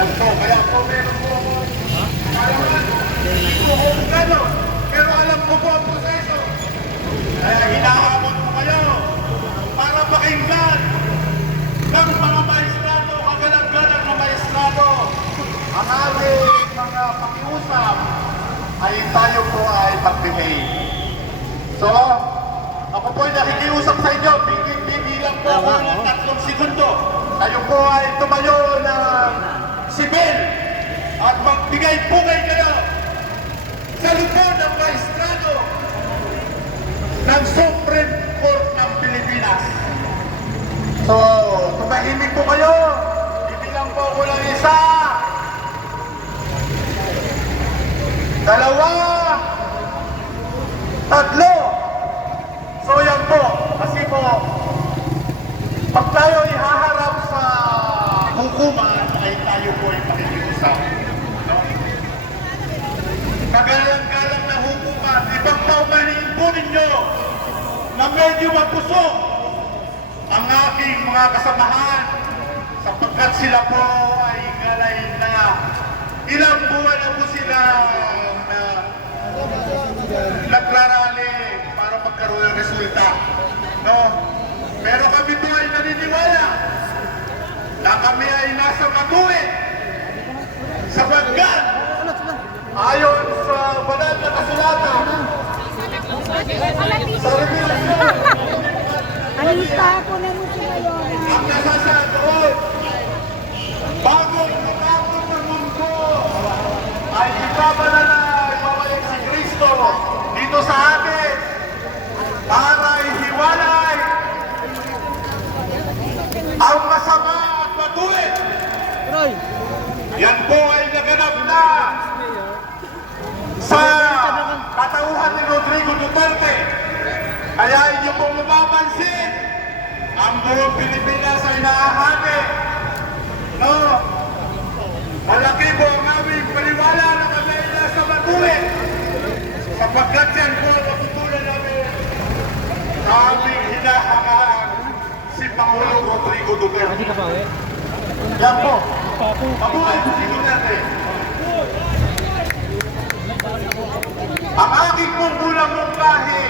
Yan po, kaya po meron po ako. Kalaman, kung pero alam ko po ang proseso. Kaya hinahamon ko kayo para pakinggan ng mga maestrado, kagalang-galang na maestrado. Ang aming mga pakiusap ay tayo po ay mag-behave. So, ako po ay nakikiusap sa inyo, bibilang po ako ng 3 segundo. Kayo po ay tumayo ng sibil at magbigay-pugay kayo sa lupon ng maestrado ng Supreme Court ng Pilipinas. So, tumahimik po kayo. Bibilang po ako ng 1, 2, 3. So yan po, kasi po, pag tayo ihaharap sa hukuman, ay tayo po ay pakikiusap. No? Kagalang-galang na hukuman, ibang paumanin po ninyo na medyo mapusok ang aking mga kasamahan sapagkat sila po ay galay na ilang buwan na po sila na nagrarali para magkaroon ng resulta. No? Pero kami po ay naniniwala na kami ay nasa matuwid sapagkat ayon sa banal na kasulatan sa Revelasyon ang nasasadoon bagong natapos ng mundo ay ibabalala ibabalik si Kristo dito sa atin para ihiwalay ang masama at matuwid. Yan po ay naganap na sa katauhan ni Rodrigo Duterte. Kaya inyo pong mapapansin ang buong Pilipinas ay naahati. No? Malaki po ang aming paniwala na kami ay nasa matuwid sapagkat yan po matutunan namin sa aming hinahangaan si Pangulong Rodrigo Duterte. Yan po. Mabuhay po si Duterte. Ang aking pong bulang mungkahi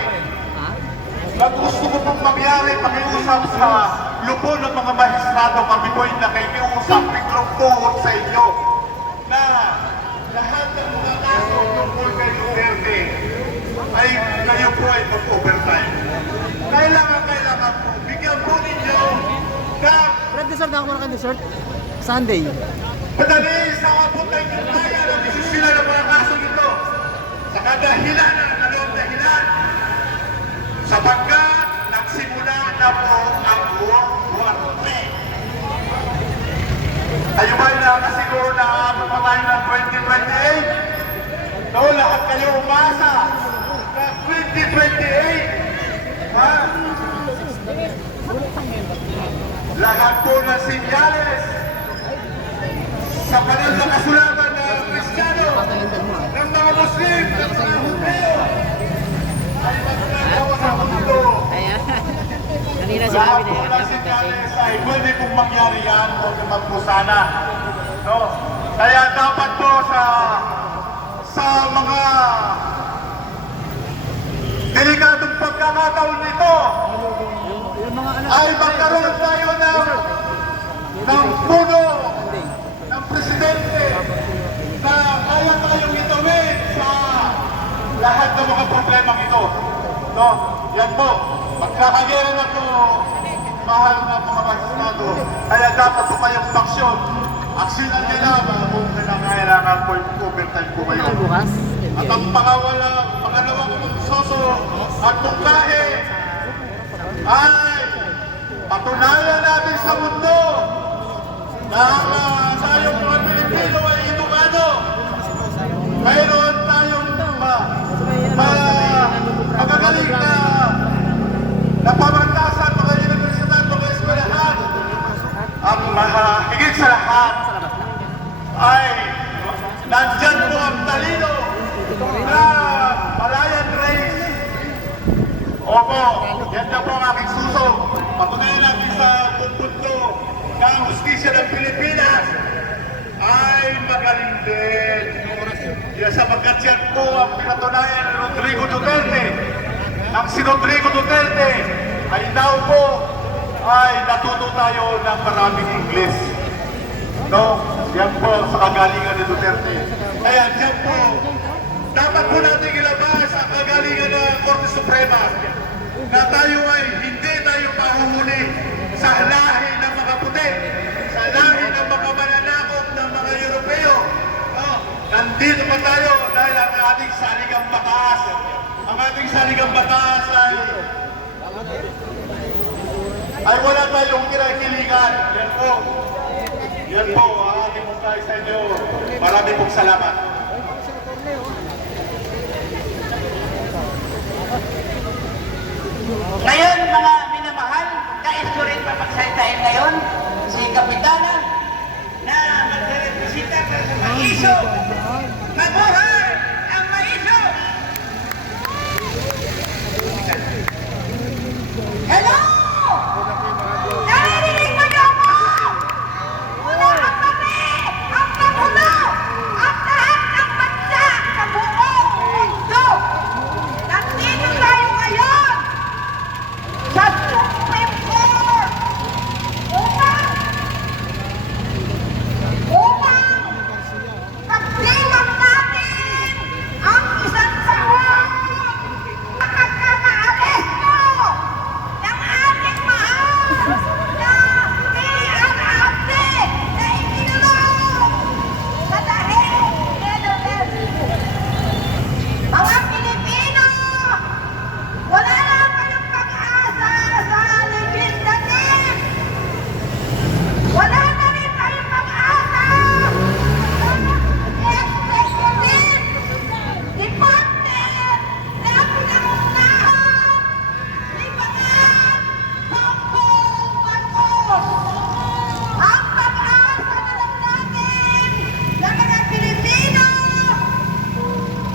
na gusto ko pong magyari pakiusap sa lupon ng mga magistrado, kami po ay nakikiusap biglang tuhod sa inyo na lahat ng mga kaso tungkol kay Duterte ay kayo po ay mag-overtime. Kailangan po, bigyan po ninyo na Red dessert ako muna ka dessert. Sunday. madali sa kaputay ng kaya na desisyon ng mga kaso nito sa kadahilan ng dalawang dahilan sapagkat nagsimula na po ang World War III. Kayo ba nakasiguro na aabot pa tayo ng 2028? No, lahat kayo umasa na 2028. Ha? Lahat po ng sinyales sa banal na kasulatan ng Kristiyano, ng mga Muslim, ng mga Hudeo, ay magkakawa sa mundo. Kanina Lahat sinabi po na ng sinyales ay pwede pong mangyari yan o naman po sana. No? Kaya dapat po sa mga delikadong pagkakataon nito ay magkaroon tayo ng puno ng presidente na kaya tayong itawid sa lahat ng mga problema ito. No? Yan po. Magkakagera na po mahal na mga magistrado. Kaya dapat po kayong aksyon. Aksyonan nyo na kung kailangan po yung overtime po kayo. At ang pangalawang soso at mungkahi ay patunayan natin sa mundo na tayong mga Pilipino ay edukado. Mayroon tayong magagaling na pamantasan, mga universidad, mga eskwelahan. Ang higit sa lahat ay nandyan po ang talino na Malayan Race. Opo, yan na po ang aking suso. Patunayan natin sa buong mundo na ang hustisya ng Pilipinas ay magaling din. Kaya sapagkat yan po ang pinatunayan ni Rodrigo Duterte. Ang si Rodrigo Duterte ay now po ay natuto tayo ng maraming Ingles. No? Yan po sa kagalingan ni Duterte. Kaya yan po, dapat po natin ilabas ang kagalingan ng Korte Suprema na tayo ay hindi tayo pahuhuli sa lahi ng mga puti, sa lahi ng mga mananakop ng mga Europeo. No? Nandito pa tayo dahil ang ating saligang batas, ang ating saligang batas ay wala tayong kinakiligan. Yan po. Yan po ang ating mungkay sa inyo. Maraming pong salamat. Ngayon, mga minamahal, nais ko rin papagsalitain ngayon si Kapitana na magre-representa para sa maiso. Mabuhay ang maiso! Hello! Naririnig mo niyo ako! Mula ang kami, ang Pangulo, ang lahat ng bansa sa buong mundo. Nandito tayo ngayon sa Supreme Court upang pagdiwang natin ang isang taon na pagkamaaresto ng ating mahal na PRRD na ikinulong sa dahil ni Duterte. Mga Pilipino, wala na kayong pag-asa sa legislative. Wala na rin kayong pag-asa sa executive department na pinangunahan ni Pangulong Bongbong Marcos. Ang pag-asa na lang natin ng mga Pilipino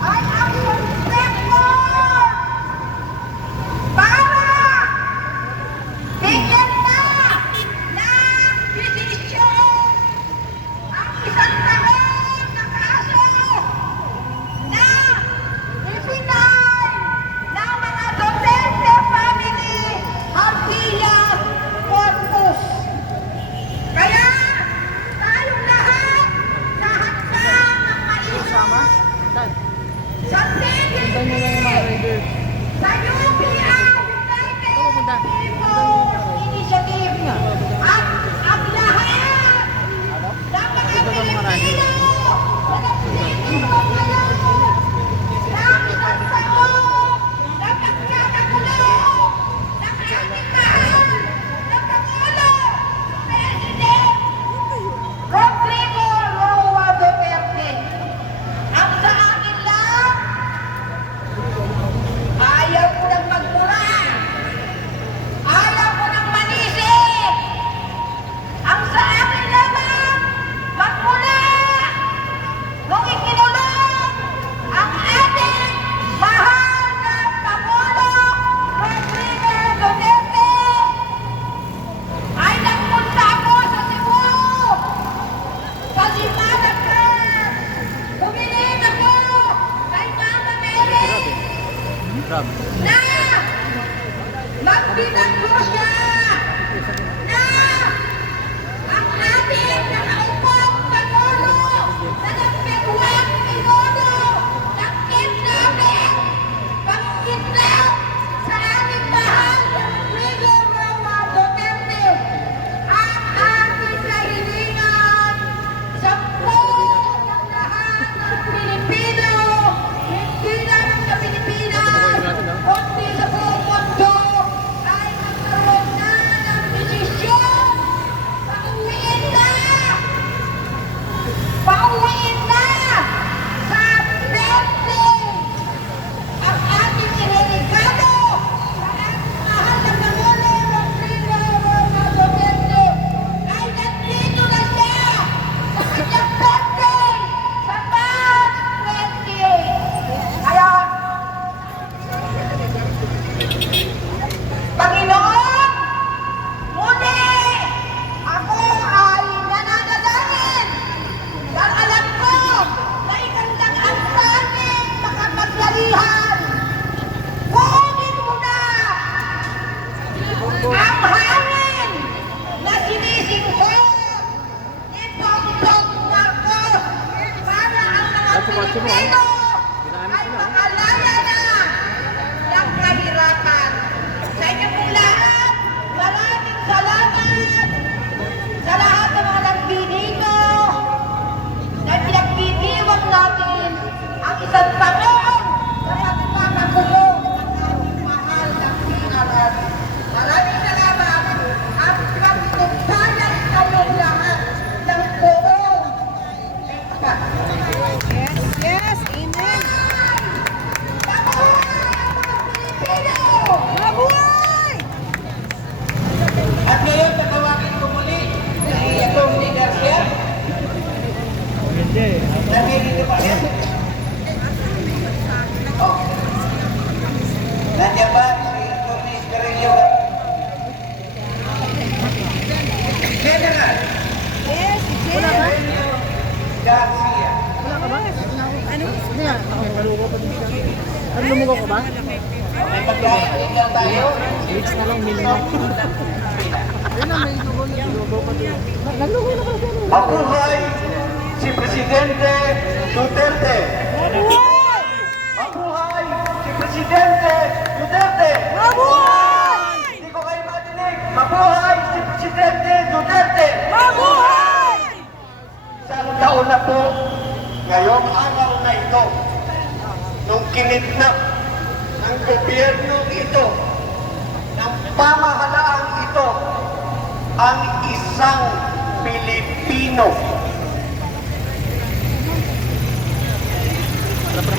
ay ang Supreme Court para bigyan na ng desisyon ang isang taon na kaso na ipinay ng mga Duterte family habeas corpus. Kaya tayong lahat sa hansang ng Kasama? maiso Saan? sa Punta nyo lang yung mga rider. sa UPI, pupunta? United People's Initiative, at ang lahat ng mga Pilipino na nagsisimula ngayon ng isang taon na pagkakakulong ng ating mahal na Pangulo, President Rodrigo Roa Duterte. Ang sa akin lang, ayaw ko ng magmura. Ayaw ko ng manisi. Ang sa akin lamang, magmula nung ikinulong ang ating mahal na Pangulo Rodrigo Duterte ay nagpunta ako sa Cebu. Sa Simagat ka. Humiling ako kay Mama Mary Grabe. na magbinagdo siya na ang ating nakaupong Pangulo na nagpagwang pinuno ng kidnapping, pag-kidnap sa ating mahal na Rodrigo Roa Duterte. Ang ating kahilingan sa buong ng lahat ng Pilipino, hindi lang sa Pilipinas, kundi sa buong mundo, ay magkaroon na ng desisyon. Pauwiin na! Pauwiin na! Sa Duterte! Ang ating iniligado sa ating mahal na Pangulo Rodrigo Roa Duterte ay nandito na siya sa kanyang birthday sa March 28. Kaya, Panginoon, muli ako ay nananalangin Lugo ko ba? May pagkakain lang tayo. Mix na lang, mil na. Ayun na, may lugo na. Lugo pa din. Naglugo na kasi. Mabuhay si Presidente Duterte! Mabuhay si Presidente Duterte! Mabuhay! Hindi ko kayo matinig! Mabuhay si Presidente Duterte! Mabuhay! Isang taon na po, ngayong araw na ito, nung kinidnap ng gobyerno ito, ng pamahalaang ito, ang isang Pilipino.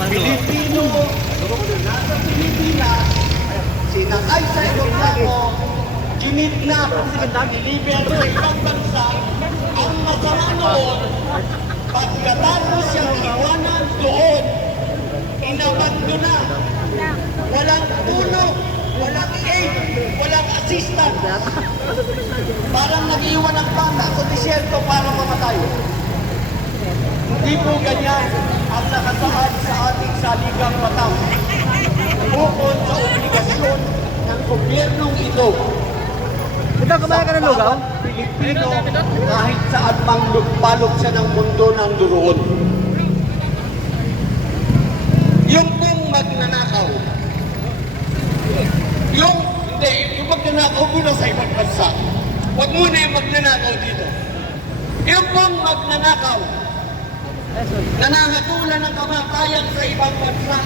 Pilipino na nasa Pilipinas, sinakay sa aeroplano, kinidnap at niliber sa ibang bansa. Ang masama noon, pagkatapos siyang iwanan doon, inabandona. Walang tulong, walang aid, walang assistance. Parang nag-iwan ng bata sa disyerto para mamatay. Hindi po ganyan ang nakasaad sa ating saligang batas. Bukod sa obligasyon ng gobyernong ito, Ito, kumain ka ng lugaw? Pilipino, kahit saan mang lugpalog siya ng mundo ng duroon. Yung pong magnanakaw, yung magnanakaw muna sa ibang bansa. Huwag muna yung magnanakaw dito. Yung pong magnanakaw, nanahatulan ng kamatayan sa ibang bansa.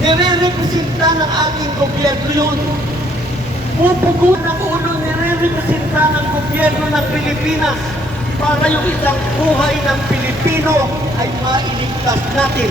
Nire-representa ng ating gobyerno yun. Pupugo ng ulo, nire-representa ng gobyerno ng Pilipinas para yung isang buhay ng Pilipino ay mailigtas natin.